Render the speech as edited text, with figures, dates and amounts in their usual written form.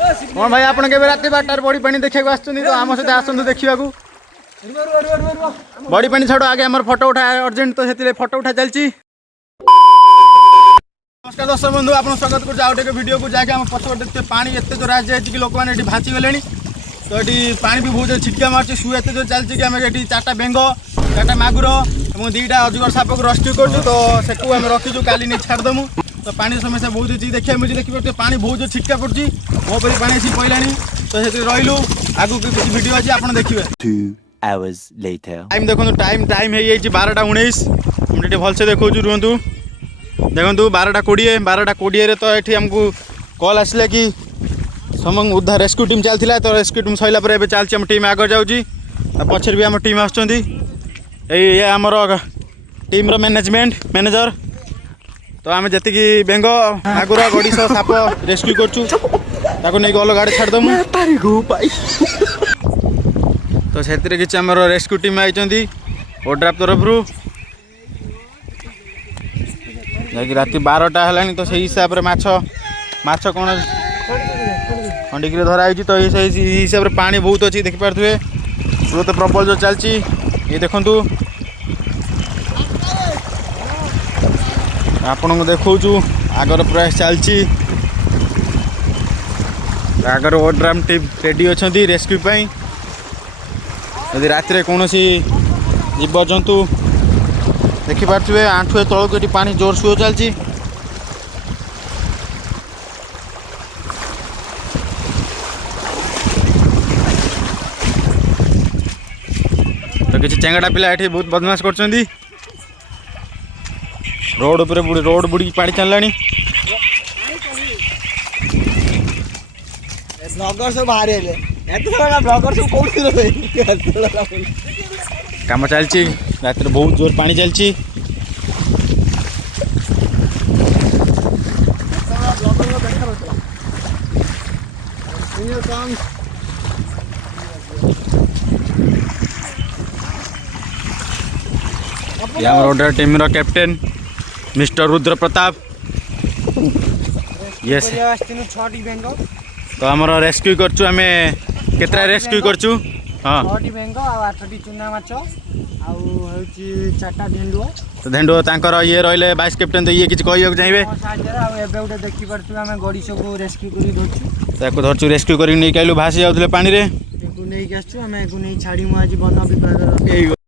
कौन भाई आपन के रात 12 बड़ी पानी देखा आसुँच तो आम सहित आसतु देखा बड़ी पानी छाड़ आगे आम फोटो उठा अर्जेंट तो से फोटो उठा चलती। नमस्कार दर्शक बंधु आप स्वागत कर वीडियो को जाके आम पछपट देखते पानी एत जोर आज कि लोक मैंने भासी गले तो ये पानी भी बहुत छिटका मार्च शु एत जोर चलती कि आम ये 4टा बेंग 4टा मागुर और 2टा अजगर साप को रेस्क्यू कर तो सेठू आम रखीचु काली नहीं छाड़देमु तो पानी समस्या बहुत अच्छी देखा मुझे देखिए पानी बहुत छिटका पड़ी मो पर पानी आसी पड़ा तो से रही आगू किसी वीडियो अच्छी आप देखिए। 2 hours later टाइम देखो टाइम 12:19 हम भलसे देखो रुहतु देखो 12:20 12:20 तो ये आमको कॉल आसला कि सम उद्धार रेस्क्यू टीम चलता तो रेस्क्यू टीम सरला पर चलती आम टीम आगे जाऊँगी पछर भी आम टीम आमर टीम मैनेजमेंट मैनेजर तो आम जी बेंग आगुर गड़िश साप रेस्क्यू करछु नहीं अलग गाड़ी छाड़देमु तो से किसी आम रेस्क्यू टीम आई ओड्राफ तरफ राति 12टा है तो सही हिसाब से माछ कौन खंडिक धराई तो हिसाब से पानी बहुत अच्छी देखिपे स्रोत प्रबल जो चलती ये देखु आपण को देखु आगर प्रयास चलती आगर ओड्राम टीम रेडी अच्छा रेस्क्यू यदि रात कौन जीवजंतु देखिपे आंठुए तौक ये पानी जोर सुह चलती तो किसी चेंगड़ा पिला ये बहुत बदमाश कर रोड उपर रोड बुड़ी पानी चलला ब्लॉगर सब बाहर ब्लॉगर सब कौन काम चलती रात बहुत जोर पानी चलती रोडर team row captain mister Rudra Pratap yes तो आमर रेस्क्यू करछु आमे केतरा रेस्क्यू करछु हां 6टी बेंग आ 8टी चुना माछ आ होची 4टा धेंडुओ तो धेंडुओ तांकर ये रहले वाइस कैप्टेन तो ये किछ कहियो चाहिबे साजर आ एबे उडे देखि परतु आमे गडी सब रेस्क्यू करी धरछु ताको धरछु रेस्क्यू करी नै काइलु भासी जाउतले पानी रे एको नै गसछु आमे एको नै छाडी मु आज वन विभाग